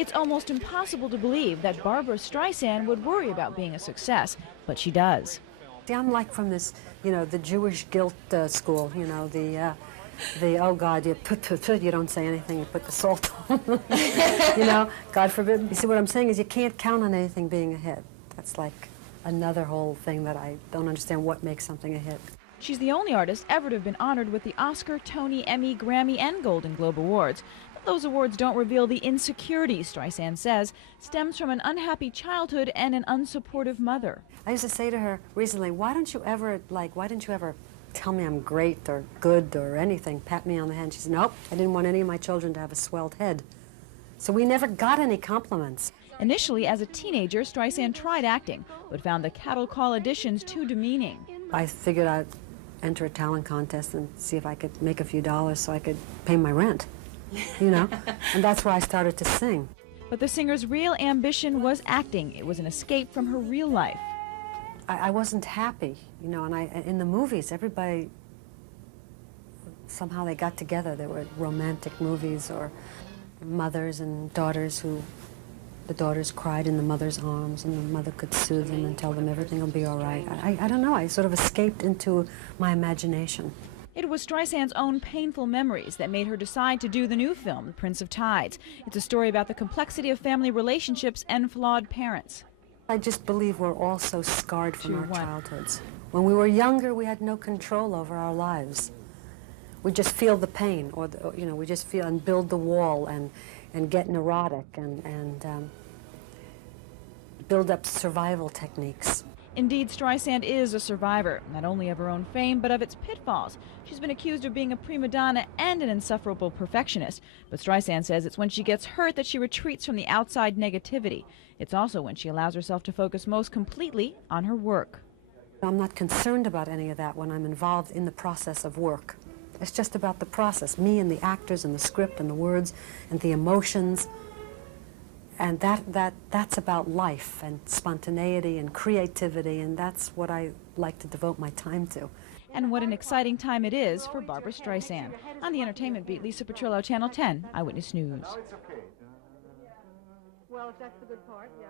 It's almost impossible to believe that Barbra Streisand would worry about being a success, but she does. See, I'm like from this, the Jewish guilt school, the oh God, you don't say anything, you put the salt on, God forbid. You see, what I'm saying is you can't count on anything being a hit. That's like another whole thing that I don't understand what makes something a hit. She's the only artist ever to have been honored with the Oscar, Tony, Emmy, Grammy, and Golden Globe Awards. But those awards don't reveal the insecurities, Streisand says, stems from an unhappy childhood and an unsupportive mother. I used to say to her recently, why didn't you ever tell me I'm great or good or anything, pat me on the hand? She said, nope, I didn't want any of my children to have a swelled head. So we never got any compliments. Initially, as a teenager, Streisand tried acting, but found the cattle call auditions too demeaning. I figured I'd enter a talent contest and see if I could make a few dollars so I could pay my rent, and that's why I started to sing. But the singer's real ambition was acting. It was an escape from her real life. I wasn't happy, and in the movies, everybody, somehow they got together. There were romantic movies or mothers and daughters who, the daughters cried in the mother's arms and the mother could soothe them and tell them everything will be all right. I don't know, I sort of escaped into my imagination. It was Streisand's own painful memories that made her decide to do the new film, The Prince of Tides. It's a story about the complexity of family relationships and flawed parents. I just believe we're all so scarred from our childhoods. When we were younger, we had no control over our lives. We just feel the pain, or we just feel and build the wall and get neurotic and build up survival techniques. Indeed, Streisand is a survivor, not only of her own fame, but of its pitfalls. She's been accused of being a prima donna and an insufferable perfectionist. But Streisand says it's when she gets hurt that she retreats from the outside negativity. It's also when she allows herself to focus most completely on her work. I'm not concerned about any of that when I'm involved in the process of work. It's just about the process, me and the actors and the script and the words and the emotions. And that's about life and spontaneity and creativity, and that's what I like to devote my time to. And what an exciting time it is for Barbra Streisand. On the Entertainment Beat, Lisa Petrillo, Channel 10, Eyewitness News. Well, if that's the good part, yeah.